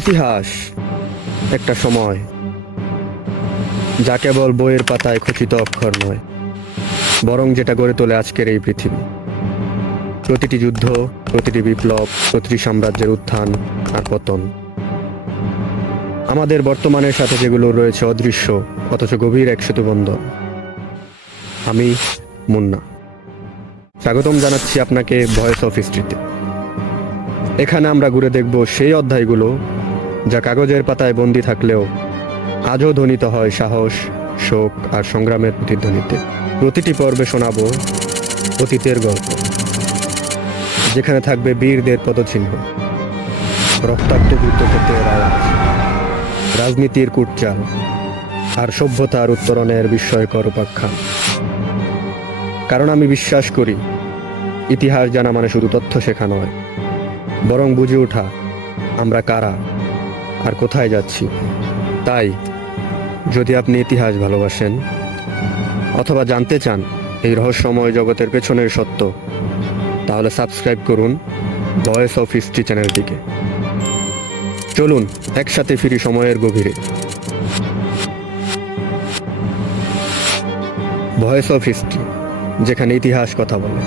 ইতিহাস একটা সময় যা কেবল বইয়ের পাতায় খচিত অক্ষর নয়, বরং যেটা গড়ে তোলে আজকের এই পৃথিবী। প্রতিটি যুদ্ধ, প্রতিটি বিপ্লব, প্রতিটি সাম্রাজ্যের উত্থান আর পতন, আমাদের বর্তমানের সাথে যেগুলো রয়েছে অদৃশ্য অথচ গভীর এক সেতুবন্ধন। আমি মুন্না, স্বাগতম জানাচ্ছি আপনাকে ভয়েস অফ হিস্ট্রিতে। এখানে আমরা ঘুরে দেখব সেই অধ্যায়গুলো যা কাগজের পাতায় বন্দী থাকলেও আজও ধ্বনিত হয় সাহস, শোক আর সংগ্রামের প্রতিধ্বনিতে। প্রতিটি পর্বে শোনাবো অতীতের গল্প, যেখানে থাকবে বীরদের পদচিহ্ন, রক্তাক্ত যুদ্ধক্ষেত্রের আওয়াজ, রাজনীতির কুটচাল আর সভ্যতার উত্তরণের বিস্ময়কর উপাখ্যান। কারণ আমি বিশ্বাস করি, ইতিহাস জানা মানে শুধু তথ্য শেখা নয়, বরং বুঝে ওঠা আমরা কারা আর কোথায় যাচ্ছি। তাই যদি আপনি ইতিহাস ভালোবাসেন অথবা জানতে চান এই রহস্যময় জগতের পেছনের সত্য, তাহলে সাবস্ক্রাইব করুন ভয়েস অফ হিস্ট্রি চ্যানেলটিকে। চলুন একসাথে ফিরি সময়ের গভীরে। ভয়েস অফ হিস্ট্রি, যেখানে ইতিহাস কথা বলে।